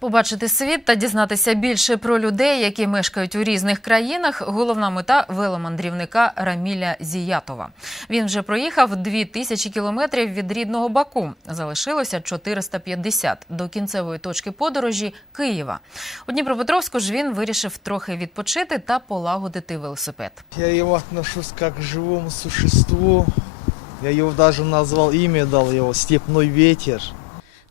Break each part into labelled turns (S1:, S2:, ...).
S1: Побачити світ та дізнатися більше про людей, які мешкають у різних країнах. Головна мета веломандрівника Раміля Зіятова. Він вже проїхав 2000 кілометрів від рідного Баку. Залишилося 450 до кінцевої точки подорожі Києва. У Дніпропетровську ж він вирішив трохи відпочити та полагодити велосипед.
S2: Я его отношусь как к живому существу. Я его даже назвал имя, дал его «Степной ветер».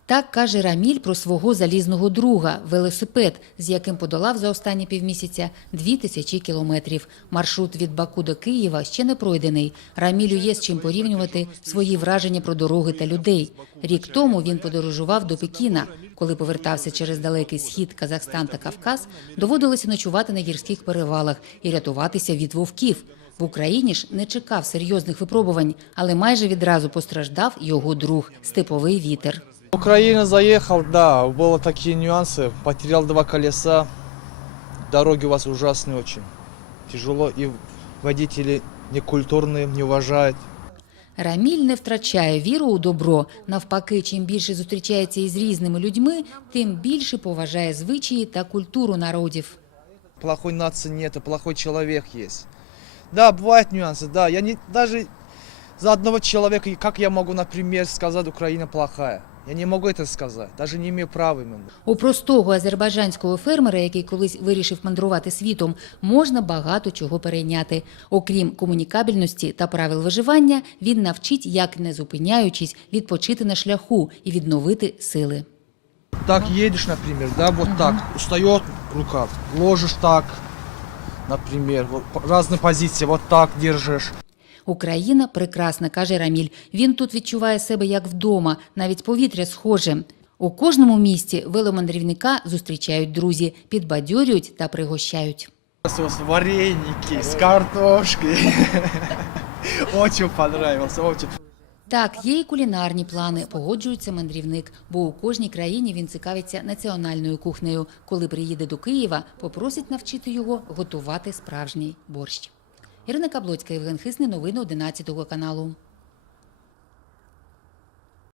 S3: Так каже Раміль про свого залізного друга велосипед, з яким подолав за останні півмісяця дві тисячі кілометрів. Маршрут від Баку до Києва ще не пройдений. Рамілю є з чим порівнювати свої враження про дороги та людей. Рік тому він подорожував до Пекіна. Коли повертався через далекий схід, Казахстан та Кавказ, доводилося ночувати на гірських перевалах і рятуватися від вовків. В Україні ж не чекав серйозних випробувань, але майже відразу постраждав його друг степовий вітер.
S2: В Украину заехал, да, было такие нюансы. Потерял два колеса. Дороги у вас ужасные очень. Тяжело, и водители некультурные, не уважают.
S3: Раміль не втрачає віру у добро. Навпаки, чим більше зустрічається із різними людьми, тим більше поважає звичаї та культуру народів.
S2: Плохой нации нет, а плохой человек есть. Да, бывают нюансы, да. Я не даже за одного человека, и как я могу, например, сказать, Украина плохая? Я не могу это сказать, даже не имею права именно.
S3: У простого азербайджанського фермера, який колись вирішив мандрувати світом, можна багато чого перейняти. Окрім комунікабельності та правил виживання, він навчить, як не зупиняючись, відпочити на шляху і відновити сили.
S2: Так едешь, например, да, вот так, устает рука, ложишь так, например, вот по- разные вот так держишь.
S3: Україна прекрасна, каже Раміль. Він тут відчуває себе як вдома, навіть повітря схоже. У кожному місті веломандрівника зустрічають друзі, підбадьорюють та пригощають.
S2: Вареники с картошкой. Очень понравился, очень.
S3: Так, є і кулінарні плани, погоджується мандрівник, бо у кожній країні він цікавиться національною кухнею. Коли приїде до Києва, попросить навчити його готувати справжній борщ. Ірина Каблоцька, Євген Хисний, новини 11 каналу.